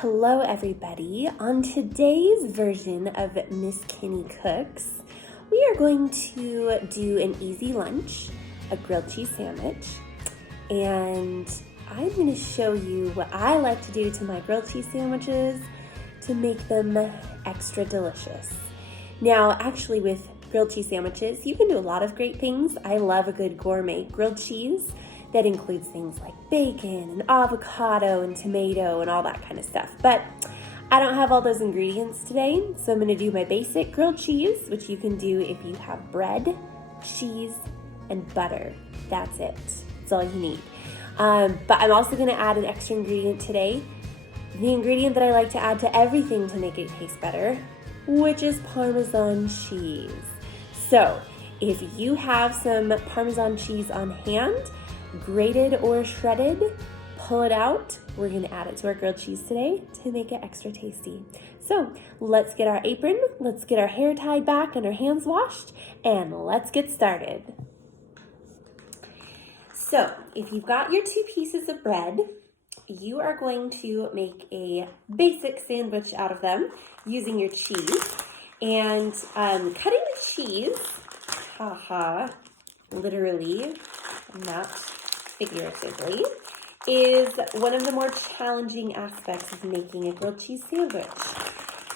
Hello everybody. On today's version of Miss Kinne Cooks, we are going to do an easy lunch, a grilled cheese sandwich, and I'm going to show you what I like to do to my grilled cheese sandwiches to make them extra delicious. Now, actually with grilled cheese sandwiches, you can do a lot of great things. I love a good gourmet grilled cheese that includes things like bacon and avocado and tomato and all that kind of stuff. But I don't have all those ingredients today, so I'm going to do my basic grilled cheese, which you can do if you have bread, cheese, and butter. That's it. That's all you need. But I'm also going to add an extra ingredient today, the ingredient that I like to add to everything to make it taste better, which is Parmesan cheese. So if you have some Parmesan cheese on hand, grated or shredded, pull it out. We're going to add it to our grilled cheese today to make it extra tasty. So let's get our apron, let's get our hair tied back and our hands washed, and let's get started. So if you've got your 2 pieces of bread, you are going to make a basic sandwich out of them using your cheese. And cutting the cheese, literally, not figuratively, is one of the more challenging aspects of making a grilled cheese sandwich.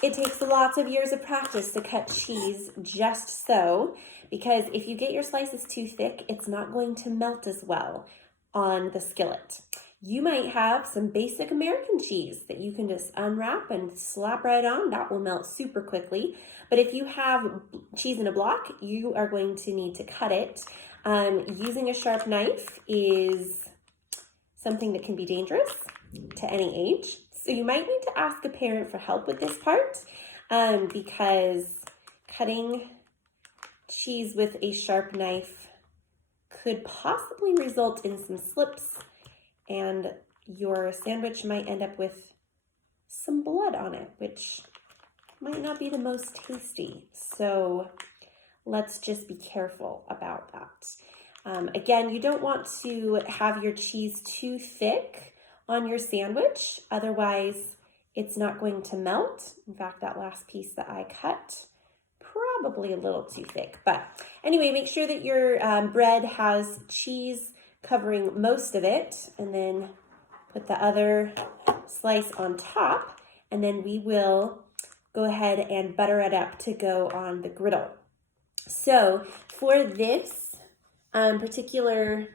It takes lots of years of practice to cut cheese just so, because if you get your slices too thick, it's not going to melt as well on the skillet. You might have some basic American cheese that you can just unwrap and slap right on. That will melt super quickly. But if you have cheese in a block, you are going to need to cut it. Using a sharp knife is something that can be dangerous to any age. So you might need to ask a parent for help with this part because cutting cheese with a sharp knife could possibly result in some slips, and your sandwich might end up with some blood on it, which might not be the most tasty. So let's just be careful about that. Again, you don't want to have your cheese too thick on your sandwich, otherwise it's not going to melt. In fact, that last piece that I cut, probably a little too thick. But anyway, make sure that your bread has cheese covering most of it, and then put the other slice on top, and then we will go ahead and butter it up to go on the griddle. So for this particular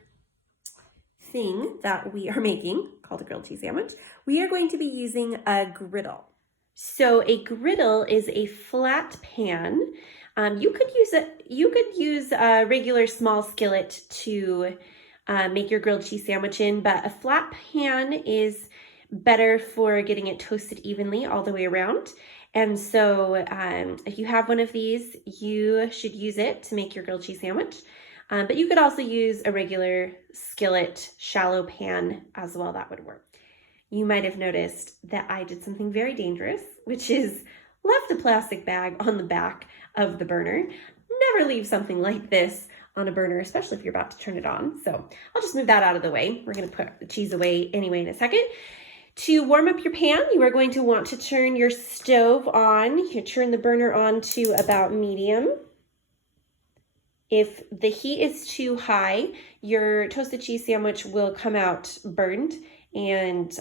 thing that we are making, called a grilled cheese sandwich, we are going to be using a griddle. So a griddle is a flat pan. You could use a regular small skillet to make your grilled cheese sandwich in, but a flat pan is better for getting it toasted evenly all the way around. And so if you have one of these, you should use it to make your grilled cheese sandwich. But you could also use a regular skillet, shallow pan as well. That would work. You might have noticed that I did something very dangerous, which is left a plastic bag on the back of the burner. Never leave something like this on a burner, especially if you're about to turn it on. So I'll just move that out of the way. We're going to put the cheese away anyway in a second. To warm up your pan, you are going to want to turn your stove on. You turn the burner on to about medium. If the heat is too high, your toasted cheese sandwich will come out burned and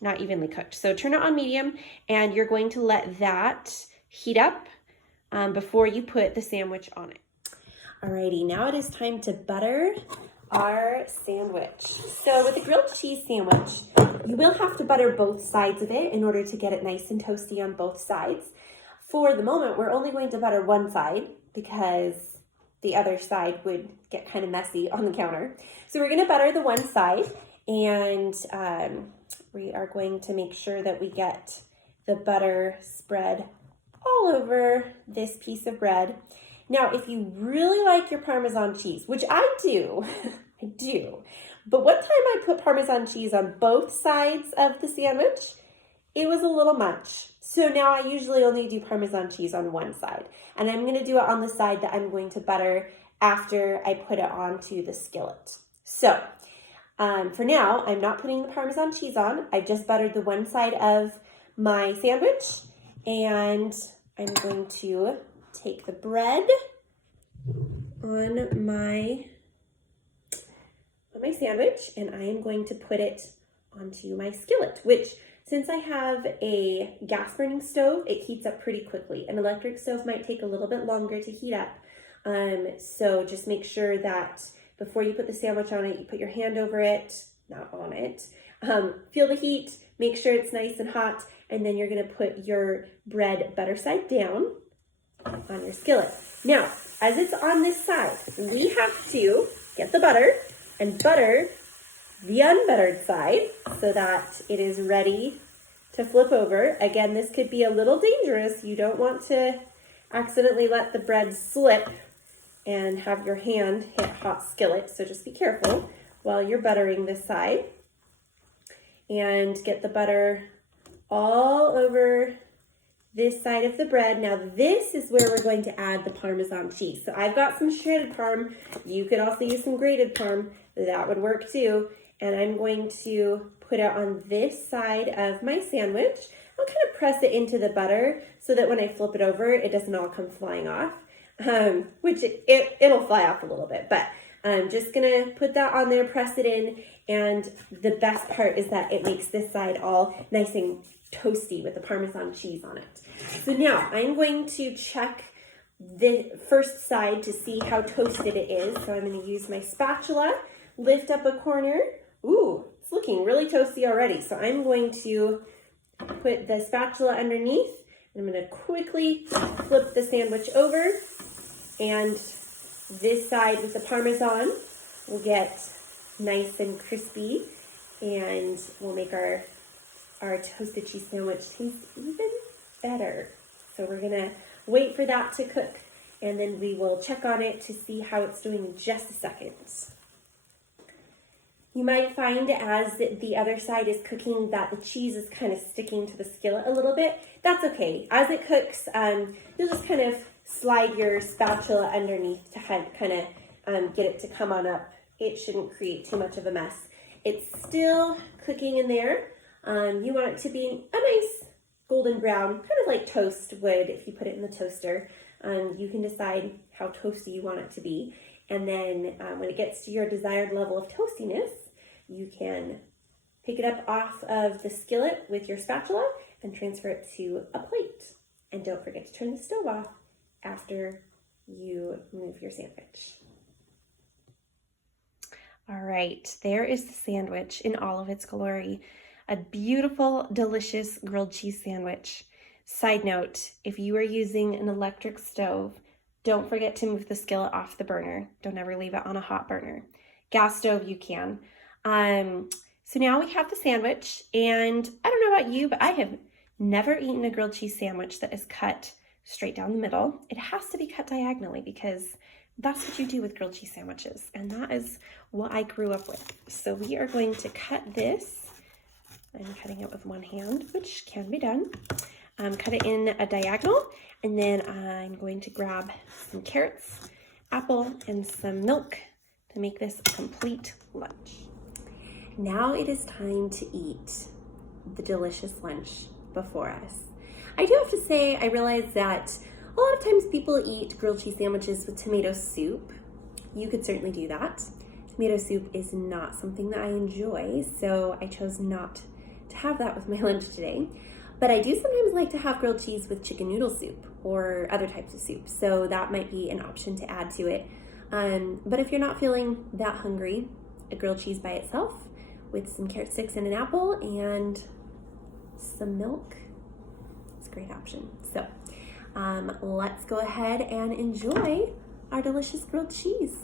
not evenly cooked. So turn it on medium, and you're going to let that heat up before you put the sandwich on it. Alrighty, now it is time to butter our sandwich. So with a grilled cheese sandwich, you will have to butter both sides of it in order to get it nice and toasty on both sides. For the moment, we're only going to butter one side because the other side would get kind of messy on the counter. So we're going to butter the one side, and we are going to make sure that we get the butter spread all over this piece of bread. Now, if you really like your Parmesan cheese, which I do, I do, but one time I put Parmesan cheese on both sides of the sandwich, it was a little much. So now I usually only do Parmesan cheese on one side, and I'm going to do it on the side that I'm going to butter after I put it onto the skillet. So For now, I'm not putting the Parmesan cheese on. I just buttered the one side of my sandwich, and I'm going to take the bread on my sandwich, and I am going to put it onto my skillet, which, since I have a gas burning stove, it heats up pretty quickly. An electric stove might take a little bit longer to heat up. So just make sure that before you put the sandwich on it, you put your hand over it, not on it. Feel the heat, make sure it's nice and hot, and then you're gonna put your bread butter side down on your skillet. Now, as it's on this side, we have to get the butter and butter the unbuttered side so that it is ready to flip over. Again, this could be a little dangerous. You don't want to accidentally let the bread slip and have your hand hit hot skillet, so just be careful while you're buttering this side. And get the butter all over this side of the bread. Now this is where we're going to add the Parmesan cheese. So I've got some shredded Parm. You could also use some grated Parm. That would work too. And I'm going to put it on this side of my sandwich. I'll kind of press it into the butter so that when I flip it over, it doesn't all come flying off, which it'll fly off a little bit, but I'm just gonna put that on there, press it in, and the best part is that it makes this side all nice and toasty with the Parmesan cheese on it. So now I'm going to check the first side to see how toasted it is. So I'm gonna use my spatula, lift up a corner. Ooh, it's looking really toasty already. So I'm going to put the spatula underneath, and I'm gonna quickly flip the sandwich over, and this side with the Parmesan will get nice and crispy, and we'll make our toasted cheese sandwich taste even better. So we're gonna wait for that to cook, and then we will check on it to see how it's doing in just a second. You might find as the other side is cooking that the cheese is kind of sticking to the skillet a little bit. That's okay. As it cooks, you'll just kind of slide your spatula underneath to kind of get it to come on up. It shouldn't create too much of a mess. It's still cooking in there. You want it to be a nice golden brown, kind of like toast would if you put it in the toaster. You can decide how toasty you want it to be. And then when it gets to your desired level of toastiness, you can pick it up off of the skillet with your spatula and transfer it to a plate. And don't forget to turn the stove off after you move your sandwich. All right, there is the sandwich in all of its glory. A beautiful, delicious grilled cheese sandwich. Side note, if you are using an electric stove, don't forget to move the skillet off the burner. Don't ever leave it on a hot burner. Gas stove, you can. So now we have the sandwich, and I don't know about you, but I have never eaten a grilled cheese sandwich that is cut straight down the middle. It has to be cut diagonally because that's what you do with grilled cheese sandwiches, and that is what I grew up with. So we are going to cut this. I'm cutting it with one hand, which can be done. Cut it in a diagonal, and then I'm going to grab some carrots, apple, and some milk to make this a complete lunch. Now it is time to eat the delicious lunch before us. I do have to say, I realize that a lot of times people eat grilled cheese sandwiches with tomato soup. You could certainly do that. Tomato soup is not something that I enjoy, so I chose not to have that with my lunch today. But I do sometimes like to have grilled cheese with chicken noodle soup or other types of soup, so that might be an option to add to it. But if you're not feeling that hungry, a grilled cheese by itself with some carrot sticks and an apple and some milk, it's a great option. So let's go ahead and enjoy our delicious grilled cheese.